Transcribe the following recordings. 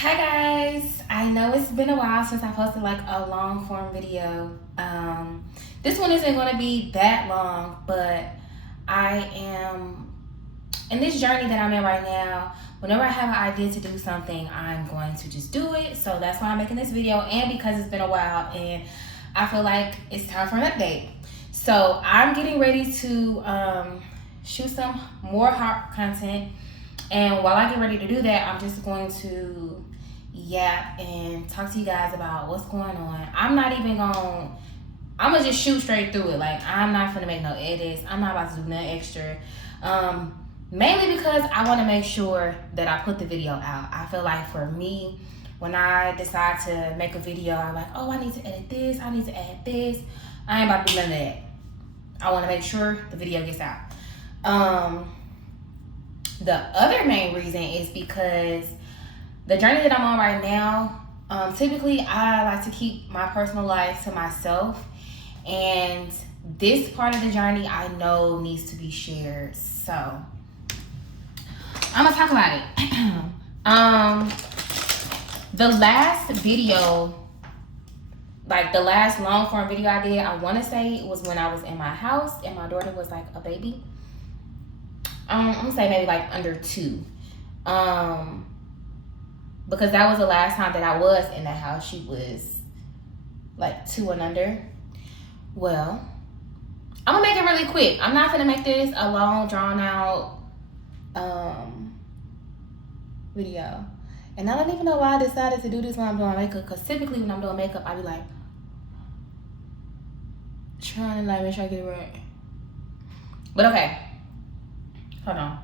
Hi guys, I know it's been a while since I posted like a long form video. This one isn't going to be that long, but I am in this journey that I'm in right now. Whenever I have an idea to do something, I'm going to just do it. So that's why I'm making this video, and because it's been a while and I feel like it's time for an update. So I'm getting ready to shoot some more hot content. And while I get ready to do that, I'm just going to yap and talk to you guys about what's going on. I'm gonna just shoot straight through it. Like, I'm not gonna make no edits. I'm not about to do nothing extra. Mainly because I want to make sure that I put the video out. I feel like for me, when I decide to make a video, I'm like, oh, I need to edit this. I need to add this. I ain't about to do none of that. I want to make sure the video gets out. The other main reason is because the journey that I'm on right now, typically I like to keep my personal life to myself, and this part of the journey I know needs to be shared. So I'm gonna talk about it. The last video, like the last long form video I did, I want to say it was when I was in my house and my daughter was like a baby. I'm gonna say maybe like under 2. Because that was the last time that I was in the house. She was like 2 and under. Well, I'm gonna make it really quick. I'm not gonna make this a long, drawn out video. And I don't even know why I decided to do this when I'm doing makeup, because typically when I'm doing makeup, I be like trying to like make sure I get it right. But okay. Hold on.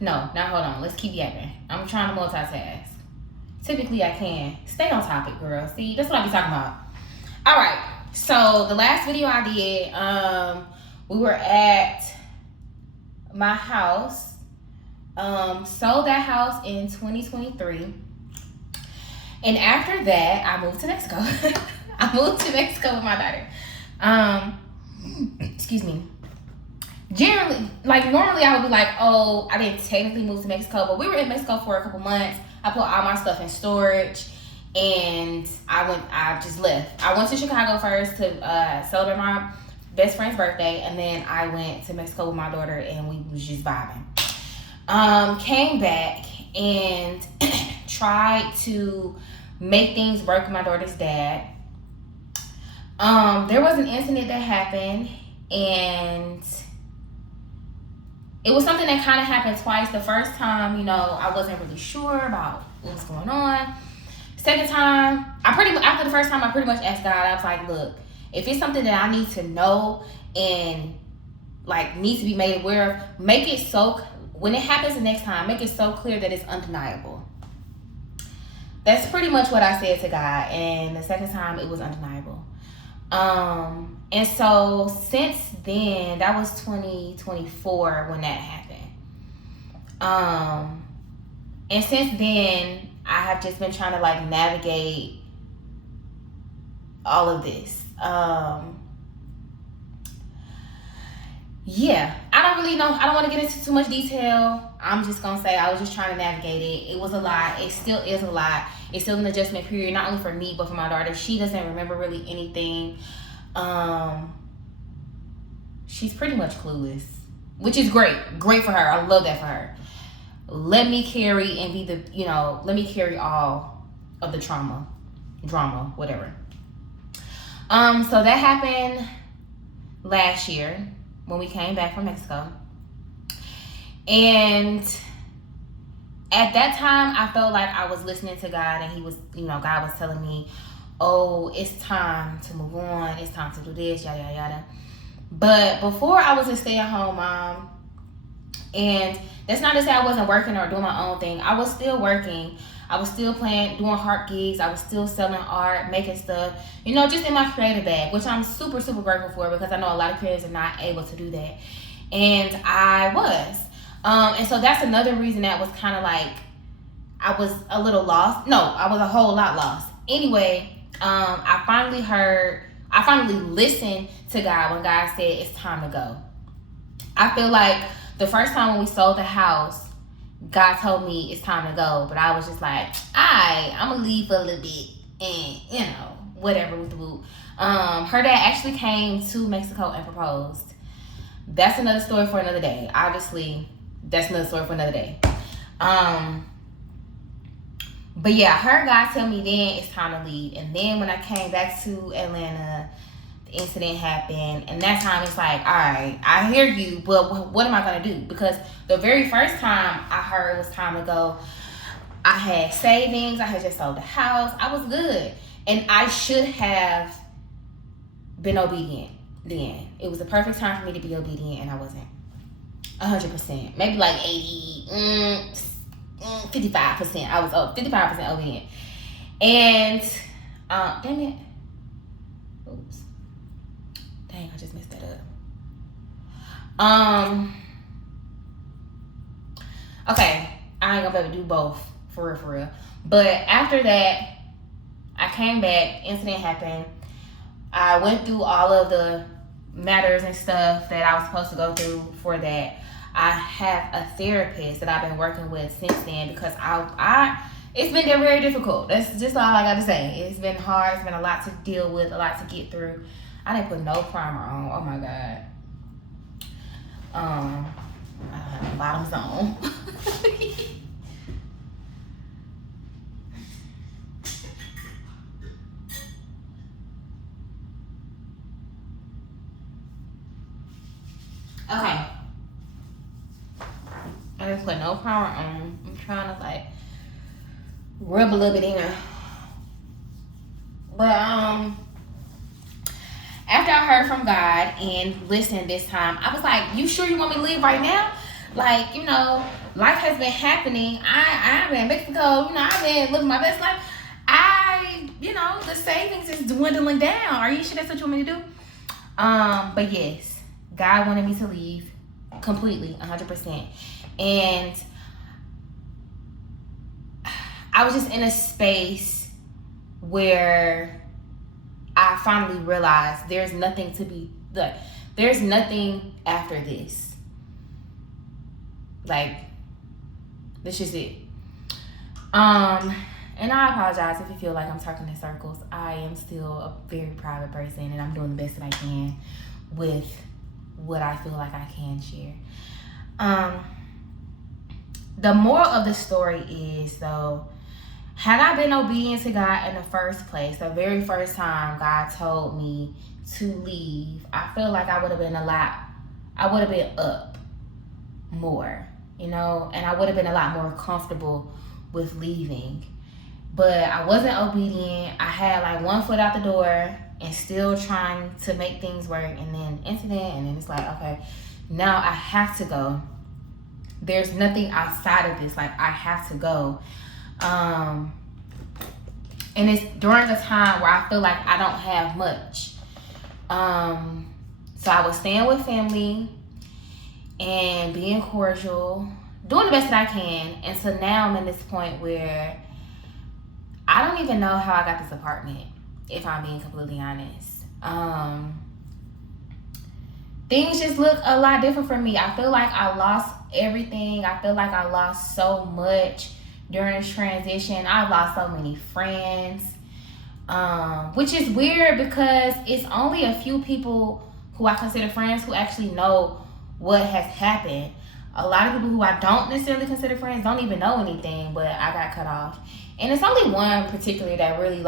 No, not hold on. Let's keep yapping. I'm trying to multitask. Typically, I can. Stay on topic, girl. See, that's what I be talking about. All right. So, the last video I did, we were at my house. Sold that house in 2023. And after that, I moved to Mexico. I moved to Mexico with my daughter. Excuse me. Generally, like normally I would be like, oh, I didn't technically move to Mexico, but we were in Mexico for a couple months. I put all my stuff in storage and I just left. I went to Chicago first to celebrate my best friend's birthday, and then I went to Mexico with my daughter and we was just vibing. Came back and tried to make things work with my daughter's dad. There was an incident that happened, and it was something that kind of happened twice. The first time, I wasn't really sure about what was going on. Second time, after the first time, I pretty much asked God. I was like, look, if it's something that I need to know and like needs to be made aware of, make it so when it happens the next time, make it so clear that it's undeniable. That's pretty much what I said to God. And the second time, it was undeniable. And so since then, that was 2024 when that happened. And since then, I have just been trying to like navigate all of this. Yeah, I don't really know. I don't want to get into too much detail. I'm just going to say I was just trying to navigate it. It was a lot. It still is a lot. It's still an adjustment period, not only for me, but for my daughter. She doesn't remember really anything. She's pretty much clueless, which is great for her. I love that for her. Let me carry and be let me carry all of the drama, whatever. So that happened last year when we came back from Mexico. And at that time, I felt like I was listening to God, and he was, God was telling me, oh, it's time to move on. It's time to do this, yada, yada, yada. But before, I was a stay-at-home mom. And that's not to say I wasn't working or doing my own thing. I was still working. I was still doing harp gigs. I was still selling art, making stuff, just in my creative bag, which I'm super, super grateful for, because I know a lot of creators are not able to do that. And I was. And so that's another reason that was kind of like, I was a little lost. No, I was a whole lot lost. Anyway, I finally listened to God when God said it's time to go. I feel like the first time when we sold the house, God told me it's time to go, but I was just like, alright, I'm gonna leave for a little bit and whatever with the boot. Her dad actually came to Mexico and proposed. That's another story for another day. Obviously, that's another story for another day. But yeah, her God told me then it's time to leave. And then when I came back to Atlanta, the incident happened. And that time it's like, all right, I hear you, but what am I going to do? Because the very first time I heard it was time to go, I had savings. I had just sold the house. I was good. And I should have been obedient then. It was the perfect time for me to be obedient, and I wasn't. 100%. Maybe like 55%. I was 55% obedient. And damn it. Oops. Dang, I just messed that up. Okay, I ain't gonna be able to do both for real. But after that, I came back, incident happened. I went through all of the matters and stuff that I was supposed to go through for that. I have a therapist that I've been working with since then because it's been very difficult. That's just all I got to say. It's been hard. It's been a lot to deal with, a lot to get through. I didn't put no primer on. Oh my God. Bottoms on. Okay. I didn't put no primer on. I'm trying to like rub a little bit in. But after I heard from God and listened this time, I was like, you sure you want me to leave right now? Like, life has been happening. I've been in Mexico, I've been living my best life. The savings is dwindling down. Are you sure that's what you want me to do? But yes, God wanted me to leave completely, 100%. And I was just in a space where I finally realized there's nothing there's nothing after this. Like, this is it. And I apologize if you feel like I'm talking in circles. I am still a very private person, and I'm doing the best that I can with what I feel like I can share. The moral of the story is, though, had I been obedient to God in the first place, the very first time God told me to leave, I feel like I would have been up more, and I would have been a lot more comfortable with leaving. But I wasn't obedient. I had like one foot out the door and still trying to make things work, and then incident, and then it's like, okay, now I have to go. There's nothing outside of this. Like, I have to go. And it's during a time where I feel like I don't have much. So I was staying with family and being cordial, doing the best that I can. And so now I'm in this point where I don't even know how I got this apartment, if I'm being completely honest. Things just look a lot different for me. I feel like I lost everything. I feel like I lost so much during this transition. I've lost so many friends, which is weird because it's only a few people who I consider friends who actually know what has happened. A lot of people who I don't necessarily consider friends don't even know anything, but I got cut off. And it's only one particularly that really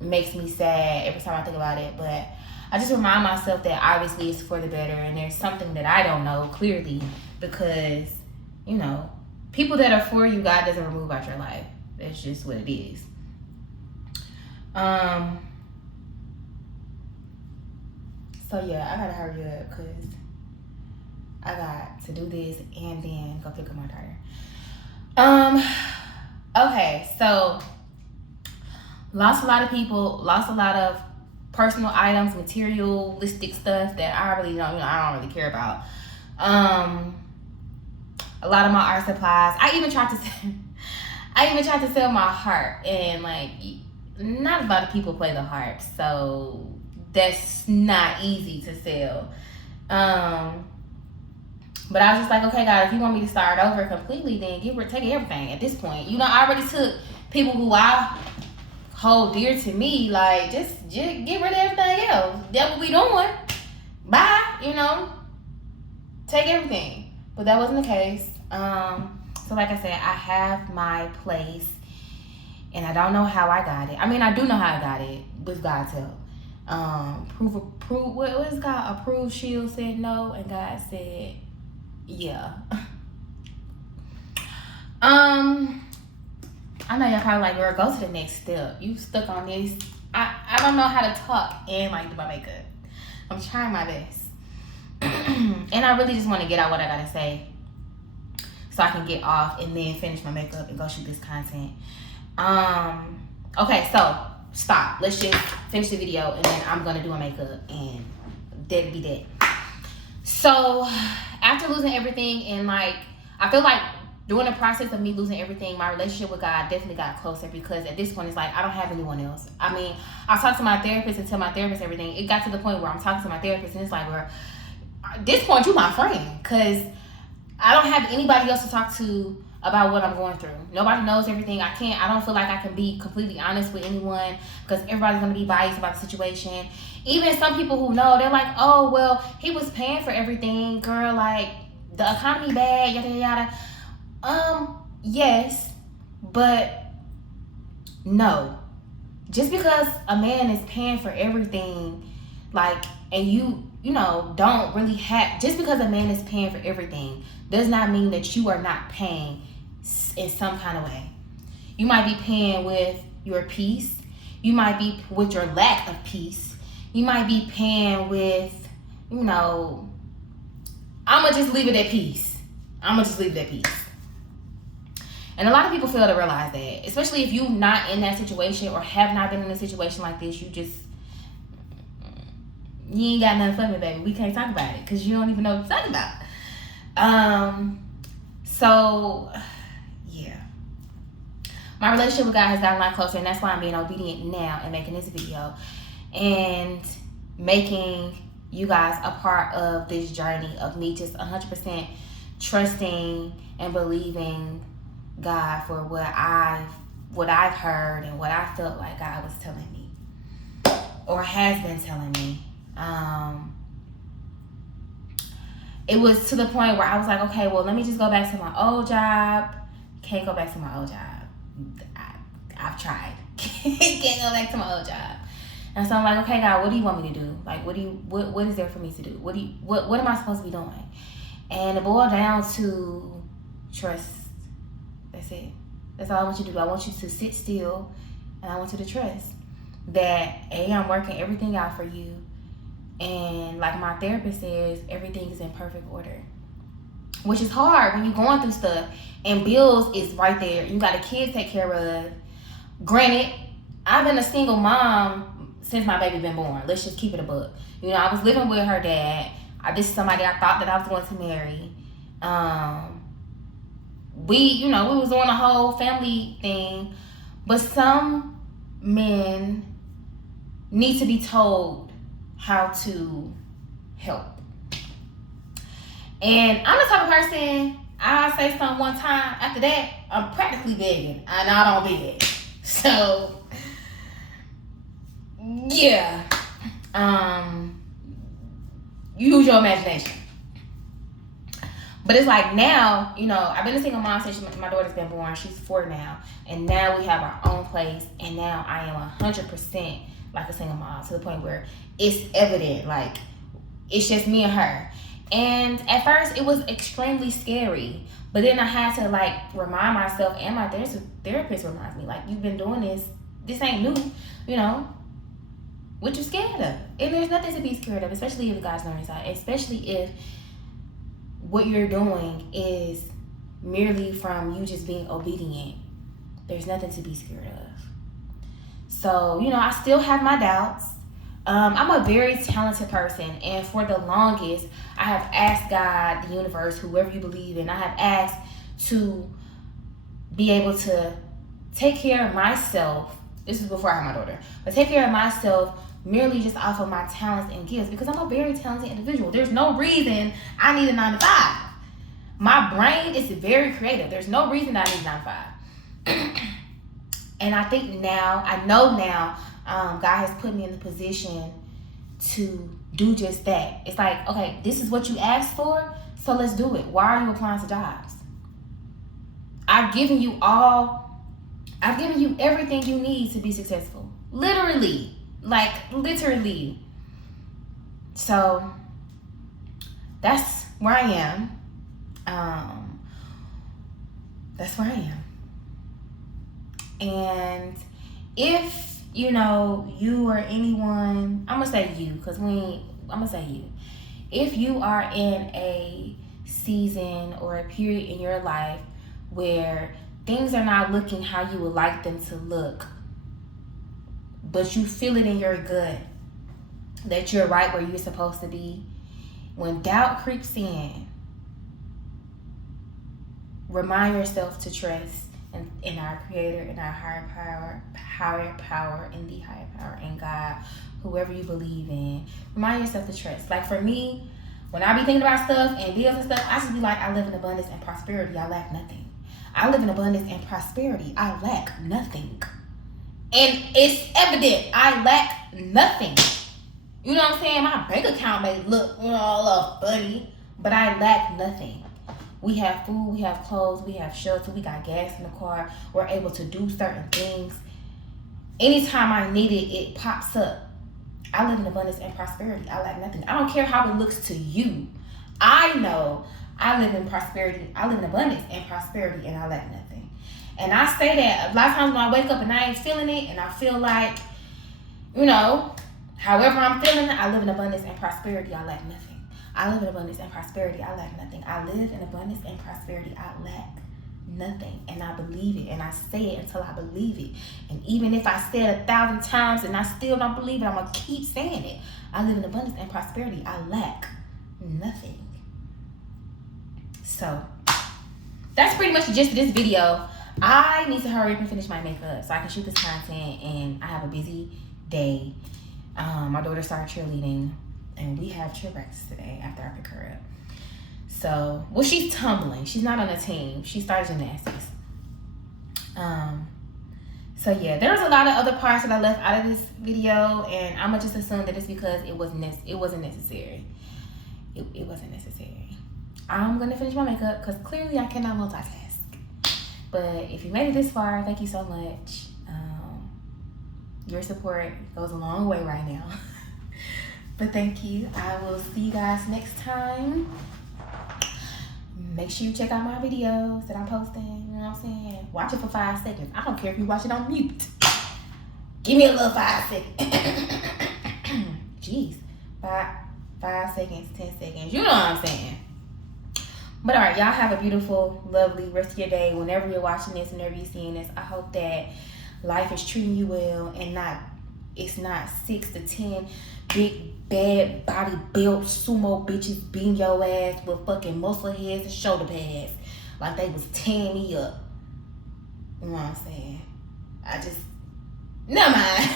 makes me sad every time I think about it. But I just remind myself that obviously it's for the better, and there's something that I don't know clearly because, people that are for you, God doesn't remove out your life. That's just what it is. So yeah, I gotta hurry up because I got to do this and then go pick up my tire. Okay, so lost a lot of people, lost a lot of personal items, materialistic stuff that I really don't, I don't really care about. A lot of my art supplies. I even tried to sell my heart, and not a lot of people play the harp, so that's not easy to sell. But I was just like, okay, God, if you want me to start over completely, then take everything at this point. You know, I already took people who I hold dear to me, like, just get rid of everything else. That's what we doing. Bye, you know. Take everything. But that wasn't the case. So like I said, I have my place. And I don't know how I got it. I mean, I do know how I got it with God's help. What is God? Approved Shield said no, and God said yeah. I know y'all probably like, girl, go to the next step. You stuck on this. I don't know how to talk and like do my makeup. I'm trying my best. And I really just want to get out what I gotta say so I can get off and then finish my makeup and go shoot this content. Okay, so stop. Let's just finish the video and then I'm gonna do my makeup and that'll be that. So after losing everything and like, I feel like during the process of me losing everything, my relationship with God definitely got closer because at this point it's like I don't have anyone else. I mean, I talk to my therapist and tell my therapist everything. It got to the point where I'm talking to my therapist and it's like, well, at this point you my friend because I don't have anybody else to talk to about what I'm going through. Nobody knows everything. I don't feel like I can be completely honest with anyone because everybody's going to be biased about the situation. Even some people who know, they're like, oh, well, he was paying for everything, girl, like, the economy bad, yada, yada. Yes, but no. Just because a man is paying for everything, like, and you know, don't really have, just because a man is paying for everything does not mean that you are not paying in some kind of way. You might be paying with your peace. You might be with your lack of peace. You might be paying with, you know, I'ma just leave it at peace. And a lot of people fail to realize that, especially if you're not in that situation or have not been in a situation like this. You ain't got nothing for me, baby. We can't talk about it because you don't even know what to talk about. So, yeah. My relationship with God has gotten a lot closer, and that's why I'm being obedient now and making this video and making you guys a part of this journey of me just 100% trusting and believing God for what I've heard and what I felt like God was telling me or has been telling me. It was to the point where I was like, okay, well, let me just go back to my old job. Can't go back to my old job. I've tried. Can't go back to my old job. And so I'm like, okay, God, what do you want me to do? Like, what is there for me to do? What am I supposed to be doing? And it boiled down to trust. That's it. That's all I want you to do. I want you to sit still and I want you to trust that I'm working everything out for you. And like my therapist says, everything is in perfect order. Which is hard when you're going through stuff and bills is right there. You got a kid to take care of. Granted, I've been a single mom since my baby been born. Let's just keep it a buck. You know, I was living with her dad. This is somebody I thought that I was going to marry. We was on a whole family thing. But some men need to be told how to help. And I'm the type of person, I say something one time, after that, I'm practically begging, and I don't beg. So, yeah. Use your imagination. But it's like now, I've been a single mom since my daughter's been born. She's 4 now. And now we have our own place. And now I am 100% like a single mom to the point where it's evident. Like, it's just me and her. And at first, it was extremely scary. But then I had to, remind myself, and my therapist reminds me, you've been doing this. This ain't new, What you scared of? And there's nothing to be scared of, especially if God's on your side. Especially if what you're doing is merely from you just being obedient. There's nothing to be scared of. So, I still have my doubts. I'm a very talented person, and for the longest, I have asked God, the universe, whoever you believe in, I have asked to be able to take care of myself. This is before I had my daughter, but take care of myself merely just off of my talents and gifts, because I'm a very talented individual. There's no reason I need a 9 to 5. My brain is very creative. There's no reason I need 9 to 5. And I think now, I know now, God has put me in the position to do just that. It's like, okay, this is what you asked for, so let's do it. Why are you applying to jobs? I've given you everything you need to be successful. Literally. Like, literally. So, that's where I am. That's where I am. And if, you know, you or anyone, I'm going to say you, because I'm going to say you. If you are in a season or a period in your life where things are not looking how you would like them to look, but you feel it in your gut that you're right where you're supposed to be, when doubt creeps in, remind yourself to trust in our Creator, in our higher power, in the higher power, in God, whoever you believe in. Remind yourself to trust. Like for me, when I be thinking about stuff and bills and stuff, I just be like, I live in abundance and prosperity. I lack nothing. I live in abundance and prosperity. I lack nothing. And it's evident I lack nothing. You know what I'm saying? My bank account may look, you know, a little funny, but I lack nothing. We have food, we have clothes, we have shelter, we got gas in the car. We're able to do certain things. Anytime I need it, it pops up. I live in abundance and prosperity. I lack nothing. I don't care how it looks to you. I know I live in prosperity. I live in abundance and prosperity, and I lack nothing. And I say that a lot of times when I wake up and I ain't feeling it, and I feel like, you know, however I'm feeling it, I live in abundance and prosperity. I lack nothing. I live in abundance and prosperity. I lack nothing. I live in abundance and prosperity. I lack nothing. And I believe it. And I say it until I believe it. And even if I say it 1,000 times and I still don't believe it, I'm going to keep saying it. I live in abundance and prosperity. I lack nothing. So, that's pretty much the gist of this video. I need to hurry up and finish my makeup so I can shoot this content. And I have a busy day. My daughter started cheerleading. And we have cheer practice today after I pick her up. So, well, she's tumbling. She's not on a team. She started gymnastics. So yeah, there was a lot of other parts that I left out of this video, and I'm gonna just assume that it's because it wasn't necessary. It wasn't necessary. I'm gonna finish my makeup because clearly I cannot multitask. But if you made it this far, thank you so much. Your support goes a long way right now. But thank you. I will see you guys next time. Make sure you check out my videos that I'm posting. You know what I'm saying? Watch it for 5 seconds. I don't care if you watch it on mute. Give me a little 5 seconds. Jeez. 5 seconds, 10 seconds. You know what I'm saying? But all right, y'all have a beautiful, lovely rest of your day. Whenever you're watching this, whenever you're seeing this, I hope that life is treating you well and it's not 6 to 10 big, bad, body built sumo bitches beating your ass with fucking muscle heads and shoulder pads like they was tearing me up. You know what I'm saying? Never mind.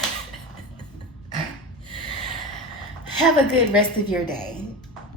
Have a good rest of your day.